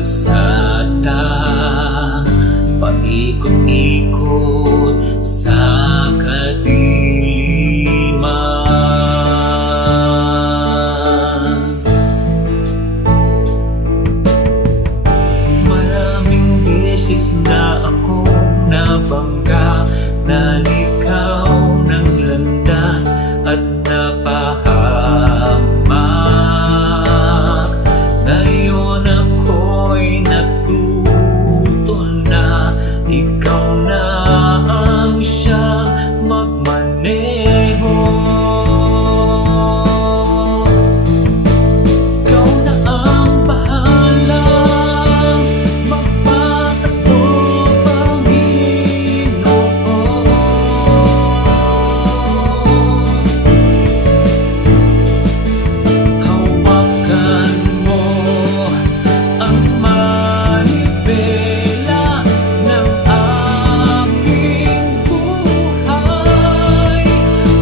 kalsada, paikot-ikot sa kadiliman. Maraming beses na akong nabangga, naligaw ng landas at napahamak. Ngayon ako'y natuto na ikaw na ang siyang magmaneho. Ikaw na ang bahalang magpatakbo, Panginoon. Hawakan mo ang manibela ng aking buhay.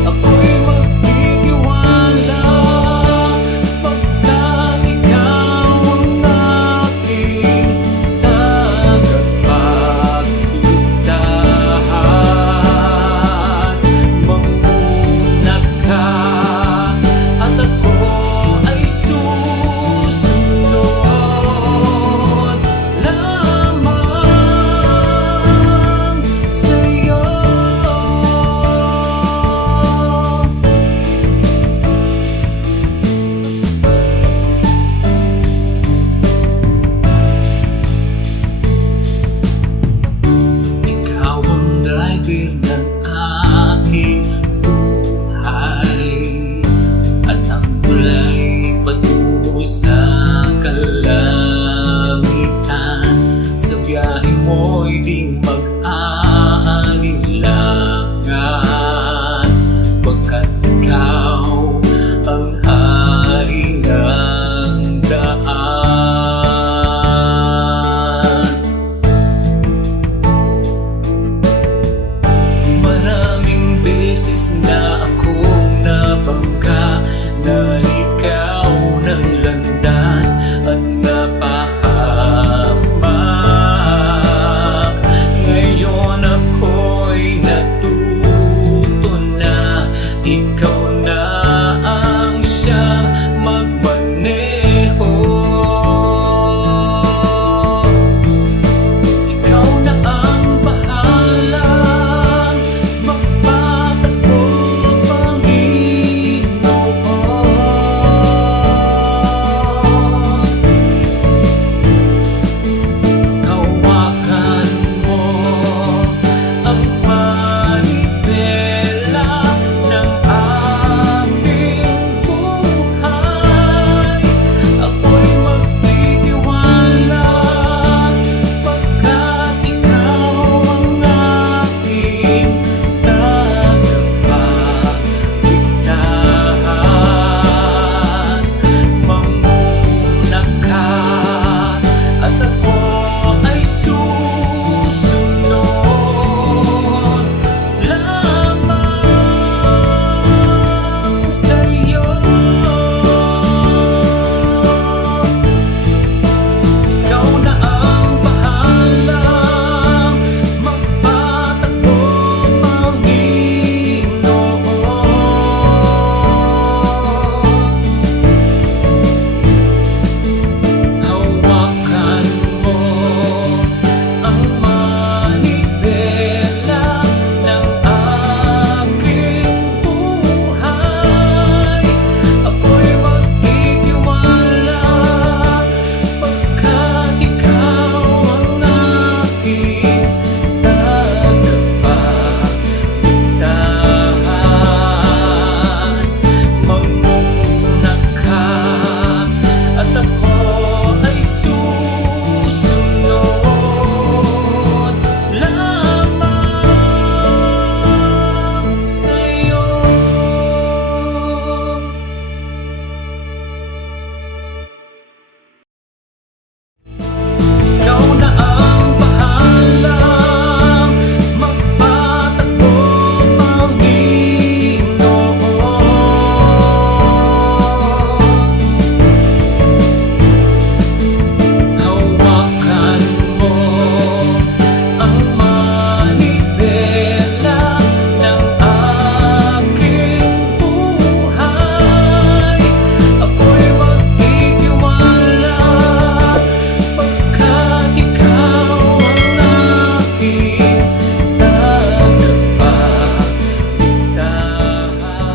Ako'y magtitiwala pagkat ikaw ang aking tagapagligtas. Manguna ka at ako ay susunod lamang sa'yo. Ikaw ang driver ng aking buhay at ang mula'y patungo sa kalangitan. Sa biyahe mo'y di mag-aalinlangan, pagkat ikaw ang hari ng daan. Maraming beses na akong nabangga, naligaw ng landas